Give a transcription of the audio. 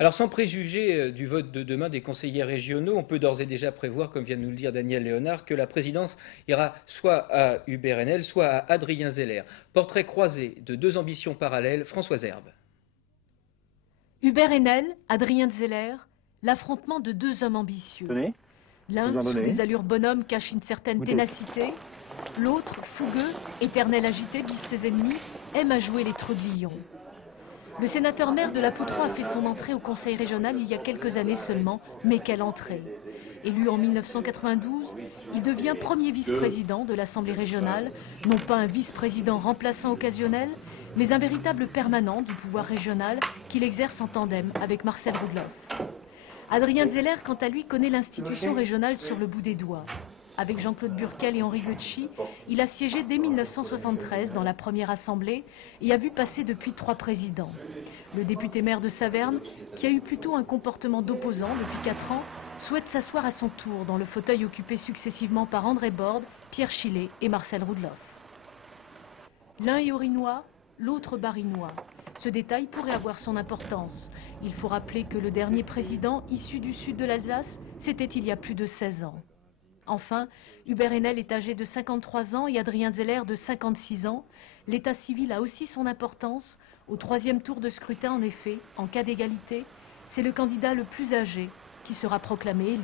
Alors sans préjuger du vote de demain des conseillers régionaux, on peut d'ores et déjà prévoir, comme vient de nous le dire Daniel Léonard, que la présidence ira soit à Hubert Haenel, soit à Adrien Zeller. Portrait croisé de deux ambitions parallèles, Françoise Herbe. Hubert Haenel, Adrien Zeller, l'affrontement de deux hommes ambitieux. L'un, sous des allures bonhomme, cache une certaine ténacité. L'autre, fougueux, éternel agité, disent ses ennemis, aime à jouer les treux de lion. Le sénateur-maire de la Poutroie a fait son entrée au conseil régional il y a quelques années seulement, mais quelle entrée! Élu en 1992, il devient premier vice-président de l'Assemblée régionale, non pas un vice-président remplaçant occasionnel, mais un véritable permanent du pouvoir régional qu'il exerce en tandem avec Marcel Roudloff. Adrien Zeller, quant à lui, connaît l'institution régionale sur le bout des doigts. Avec Jean-Claude Burkel et Henri Goetschi, il a siégé dès 1973 dans la première assemblée et a vu passer depuis 3 présidents. Le député maire de Saverne, qui a eu plutôt un comportement d'opposant depuis 4 ans, souhaite s'asseoir à son tour dans le fauteuil occupé successivement par André Borde, Pierre Chillet et Marcel Roudloff. L'un est orinois, l'autre barinois. Ce détail pourrait avoir son importance. Il faut rappeler que le dernier président, issu du sud de l'Alsace, c'était il y a plus de 16 ans. Enfin, Hubert Haenel est âgé de 53 ans et Adrien Zeller de 56 ans. L'état civil a aussi son importance. Au 3e tour de scrutin, en effet, en cas d'égalité, c'est le candidat le plus âgé qui sera proclamé élu.